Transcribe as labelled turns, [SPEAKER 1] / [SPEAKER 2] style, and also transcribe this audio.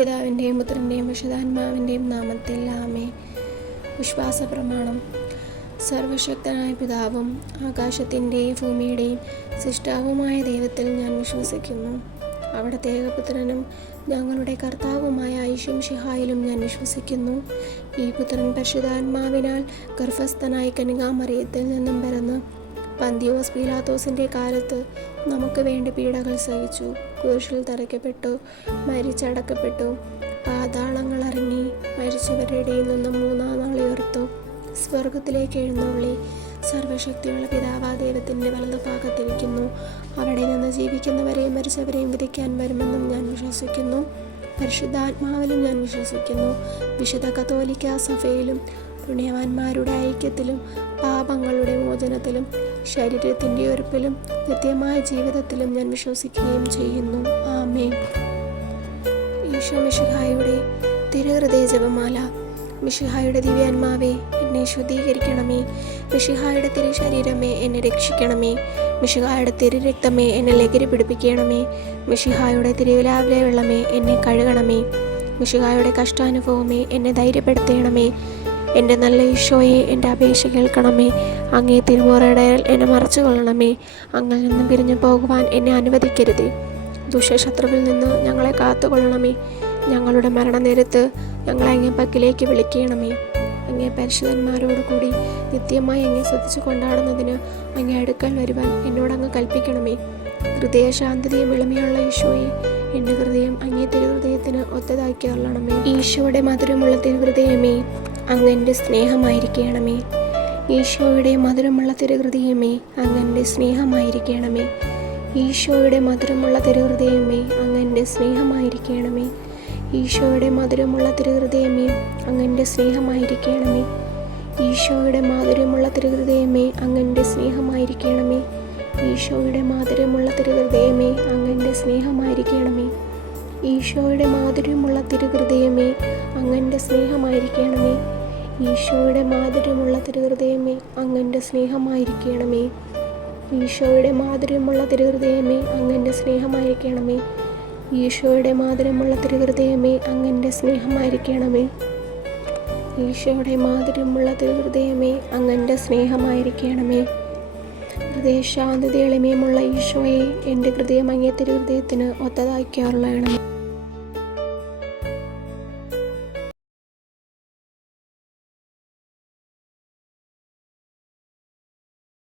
[SPEAKER 1] പിതാവിന്റെയും പുത്രന്റെയും വിശുദ്ധാത്മാവിന്റെയും നാമത്തിൽ ആമേ വിശ്വാസ പ്രമാണം സർവശക്തനായ പിതാവും ആകാശത്തിന്റെയും ഭൂമിയുടെയും സൃഷ്ടാവുമായ ദൈവത്തിൽ ഞാൻ വിശ്വസിക്കുന്നു. അവിടുത്തെ ഏകപുത്രനും ഞങ്ങളുടെ കർത്താവുമായ ഐശ്വം ഷിഹായിലും ഞാൻ വിശ്വസിക്കുന്നു. ഈ പുത്രൻ പരിശുദ്ധാത്മാവിനാൽ ഗർഭസ്ഥനായി കനികാമറിയത്തിൽ നിന്നും പിറന്ന് പന്തിയോസ് പീലാത്തോസിന്റെ കാലത്ത് നമുക്ക് വേണ്ടി പീഡകൾ സഹിച്ചു. കുരിശിൽ തറയ്ക്കപ്പെട്ടു മരിച്ചടക്കപ്പെട്ടു. പാതാളങ്ങൾ ഇറങ്ങി മരിച്ചവരുടെ ഇടയിൽ നിന്ന് മൂന്നാം നാൾ ഉയർത്തു സ്വർഗത്തിലേക്ക് എഴുന്നള്ളി. സർവശക്തിയുള്ള പിതാവാ ദൈവത്തിന്റെ വലതുഭാഗത്തിരിക്കുന്നു അവിടെ നിന്ന് ജീവിക്കുന്നവരെയും മരിച്ചവരെയും വിധിക്കാൻ വരുമെന്നും ഞാൻ വിശ്വസിക്കുന്നു. പരിശുദ്ധാത്മാവിലും ഞാൻ വിശ്വസിക്കുന്നു. വിശുദ്ധ കത്തോലിക്ക സഭയിലും പുണ്യവാന്മാരുടെ ഐക്യത്തിലും പാപങ്ങളുടെ മോചനത്തിലും ശരീരത്തിന്റെ ഉറപ്പിലും നിത്യമായ ജീവിതത്തിലും ഞാൻ വിശ്വസിക്കുകയും ചെയ്യുന്നു. ആമേ ഈശോ മിഷിഹായുടെ തിരുഹൃദയ ജപമാല. മിഷിഹായുടെ ദിവ്യാത്മാവേ എന്നെ ശുദ്ധീകരിക്കണമേ. മിഷിഹായുടെ തിരുശരീരമേ എന്നെ രക്ഷിക്കണമേ. മിഷിഹായുടെ തിരുരക്തമേ എന്നെ ലഹരി പിടിപ്പിക്കണമേ. മിഷിഹായുടെ തിരുവിലാവിലെ വെള്ളമേ എന്നെ കഴുകണമേ. മിഷിഹായുടെ കഷ്ടാനുഭവമേ എന്നെ ധൈര്യപ്പെടുത്തണമേ. എന്റെ നല്ല ഈശോയെ എന്റെ അപേക്ഷ കേൾക്കണമേ. അങ്ങേ തിരുമുറയുടെ എന്നെ മറച്ചു കൊള്ളണമേ അങ്ങിൽ നിന്നും പിരിഞ്ഞു പോകുവാൻ എന്നെ അനുവദിക്കരുതേ. ദുഷ്ടശത്രുവിൽ നിന്ന് ഞങ്ങളെ കാത്തുകൊള്ളണമേ. ഞങ്ങളുടെ മരണനേരത്ത് ഞങ്ങളെ അങ്ങേ പക്കിലേക്ക് വിളിക്കണമേ. അങ്ങേ പരിശുദ്ധന്മാരോടുകൂടി നിത്യമായി അങ്ങേ ശ്രദ്ധിച്ചു കൊണ്ടാടുന്നതിന് അങ്ങേ അടുക്കൽ വരുവാൻ എന്നോട് അങ്ങ് കൽപ്പിക്കണമേ. ഹൃദയശാന്തതയും എളിമയുള്ള ഈശോയെ എന്റെ ഹൃദയം അങ്ങേ തിരുഹൃദയത്തിന് ഒത്തതാക്കി അള്ളണമേ ഈശോയുടെ മധുരമുള്ള തിരുഹൃദയമേ അങ്ങന്റെ സ്നേഹമായിരിക്കണമേ. ഈശോയുടെ മധുരമുള്ള തിരുഹൃദയമേ അങ്ങന്റെ സ്നേഹമായിരിക്കണമേ. ഈശോയുടെ മധുരമുള്ള തിരുഹൃദയമേ അങ്ങന്റെ സ്നേഹമായിരിക്കണമേ. ഈശോയുടെ മധുരമുള്ള തിരുഹൃദയമേ അങ്ങന്റെ സ്നേഹമായിരിക്കണമേ. ഈശോയുടെ മാധുര്യമുള്ള തിരുഹൃദയമേ അങ്ങന്റെ സ്നേഹമായിരിക്കണമേ. ഈശോയുടെ മാധുര്യമുള്ള തിരുഹൃദയമേ അങ്ങന്റെ സ്നേഹമായിരിക്കണമേ. ഈശോയുടെ മാധുര്യമുള്ള തിരുഹൃദയമേ അങ്ങന്റെ സ്നേഹമായിരിക്കണമേ. ഈശോയുടെ മാധുര്യമുള്ള തിരുഹൃദയമേ അങ്ങന്റെ സ്നേഹമായിരിക്കണമേ. ഈശോയുടെ മാധുര്യമുള്ള തിരുഹൃദയമേ അങ്ങന്റെ സ്നേഹമായിരിക്കണമേ. ഈശോയുടെ മാധുര്യമുള്ള തിരുഹൃദയമേ അങ്ങന്റെ സ്നേഹമായിരിക്കണമേ. ഈശോയുടെ മാധുര്യമുള്ള തിരുഹൃദയമേ അങ്ങന്റെ സ്നേഹമായിരിക്കണമേ. ഹൃദയശാന്തത എളിമയുമുള്ള ഈശോയെ എന്റെ ഹൃദയമങ്ങിയ തിരുഹൃദയത്തിന് ഒത്തതാക്കാറുള്ളതാണ്